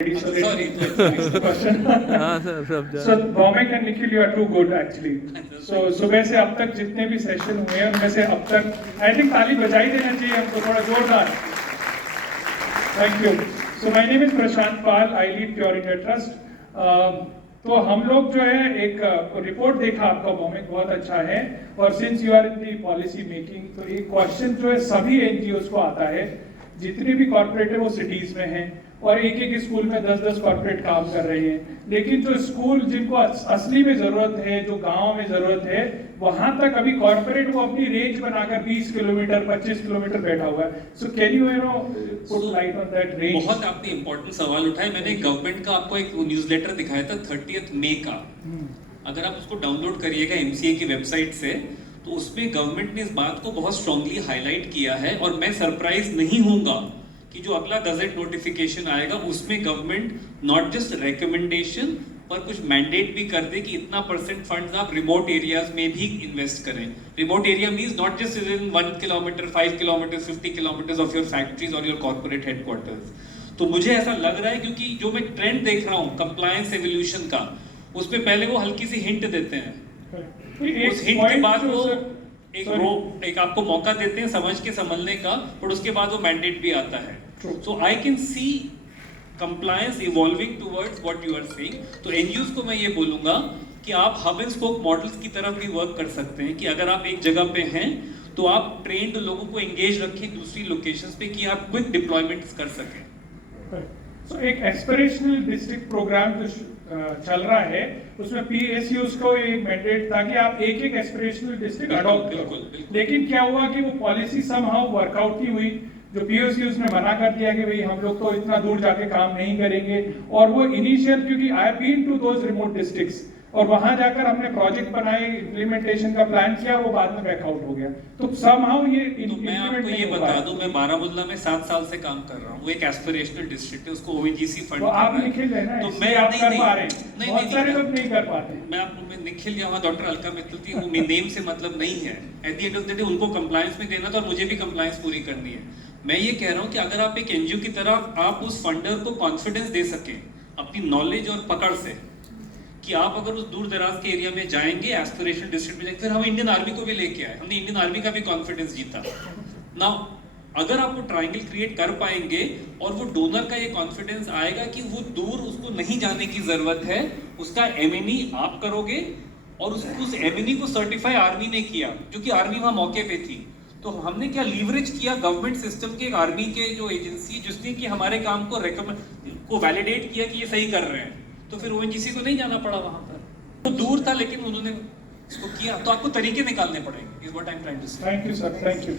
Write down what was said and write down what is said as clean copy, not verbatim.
Sorry, question. So Bhawmik and Nikhil, you are too good actually. So सुबह से अब तक जितने भी सेशन हुए हैं उनमें से अब तक I think ताली बजाई देना चाहिए हमको थोड़ा जोरदार. Thank you. So my name is Prashant Pal. I lead Pure India Trust. तो हम लोग जो है एक रिपोर्ट देखा आपका भौमिक बहुत अच्छा है और since you are in the policy making तो एक क्वेश्चन जो है सभी एनजीओज को आता है जितने भी कॉर्पोरेट है वो सिटीज में हैं और एक एक स्कूल में 10-10 कॉर्पोरेट काम कर रहे हैं लेकिन जो स्कूल जिनको असली में जरूरत है जो गांव में जरूरत है वहां तक अभी कॉर्पोरेट वो अपनी रेंज बनाकर 20 किलोमीटर 25 किलोमीटर बैठा हुआ है. So can you know put light on that range. बहुत आपने इंपॉर्टेंट सवाल उठाए. मैंने गवर्नमेंट का आपको एक न्यूज़लेटर दिखाया था 30 मई का. अगर आप उसको डाउनलोड करिएगा एमसीए की वेबसाइट से तो उसमें गवर्नमेंट ने इस बात को बहुत स्ट्रांगली हाईलाइट किया है और मैं सरप्राइज नहीं होऊंगा कि जो अगला गजेट नोटिफिकेशन आएगा उसमें गवर्नमेंट नॉट जस्ट रिकमेंडेशन पर कुछ मैंडेट भी कर दे कि इतना परसेंट फंड्स आप रिमोट एरियाज में भी इन्वेस्ट करें. Remote area means not just in 1 kilometre 5 kilometre 50 kilometre of your factories और योर कॉर्पोरेट हेडक्वार्टर्स. तो मुझे ऐसा लग रहा है क्योंकि जो मैं ट्रेंड देख रहा हूँ कंप्लायंस एवोल्यूशन का उसमें पहले वो हल्की सी हिंट देते हैं. उस हिंट के बाद वो एक आपको मौका देते हैं समझ के संभलने का पर उसके बाद वो मैंडेट भी आता है. So I can see compliance evolving towards what you are saying. तो एनजीओज को मैं ये बोलूंगा कि आप हब एंड स्पोक मॉडल्स की तरफ भी वर्क कर सकते हैं कि अगर आप एक जगह पे हैं तो आप ट्रेंड लोगों को एंगेज रखें दूसरी लोकेशंस पे कि आप क्विक डिप्लॉयमेंट्स कर सकें. So, एक एस्पिरेशनल डिस्ट्रिक्ट प्रोग्राम जो चल रहा है उसमें पीएसयूज को एक मैंडेट था कि आप एक एक एस्पिरेशनल डिस्ट्रिक्ट अडॉप्ट करो. लेकिन क्या हुआ कि वो पॉलिसी समहाउ वर्कआउट नहीं हुई. जो पीएसयूज ने मना कर दिया कि भाई हम लोग तो इतना दूर जाके काम नहीं करेंगे और वो इनिशियल क्योंकि I have been to those remote districts और वहां जाकर हमने प्रोजेक्ट बनाए इम्प्लीमेंटेशन का प्लान किया वो बाद में बैकआउट हो गया. तो समहाउ ये तो मैं आपको ये बता दूं मैं बारामुल्ला में 7 साल से काम कर रहा हूं. वो एक एस्पिरेशनल डिस्ट्रिक्ट है उसको ओवीजीसी फंड तो आप निखिल है ना तो मैं आप कर पा रहे हैं. नहीं बहुत सारे लोग नहीं कर पाते. मैं आपको मैं निखिल या डॉक्टर अलका मित्तल थी वो नेम से मतलब नहीं है. At the end of the day उनको कंप्लायंस में देना था और मुझे भी कंप्लायंस पूरी करनी है. मैं ये कह रहा हूं कि अगर आप एक एनजीओ की तरह आप उस फंडर को कॉन्फिडेंस दे सके अपनी नॉलेज और पकड़ से कि आप अगर उस दूर दराज के एरिया में जाएंगे एस्पिरेशनल डिस्ट्रिक्ट में जाएंगे. फिर हम इंडियन आर्मी को भी लेके आए. हमने इंडियन आर्मी का भी कॉन्फिडेंस जीता. नाउ अगर आप वो ट्रायंगल क्रिएट कर पाएंगे और वो डोनर का ये कॉन्फिडेंस आएगा कि वो दूर उसको नहीं जाने की जरूरत है उसका एमएनई आप करोगे और उस एमएनई को सर्टिफाई आर्मी ने किया जो कि आर्मी वहां मौके पे थी. तो हमने क्या लीवरेज किया गवर्नमेंट सिस्टम के आर्मी के जो एजेंसी जिसने कि हमारे काम को वैलिडेट किया कि ये सही कर रहे हैं. तो फिर ओएनजीसी को नहीं जाना पड़ा वहां पर. तो दूर था लेकिन उन्होंने इसको किया. तो आपको तरीके निकालने पड़ेंगे. Is what I am trying to say. Thank you sir. Thank you.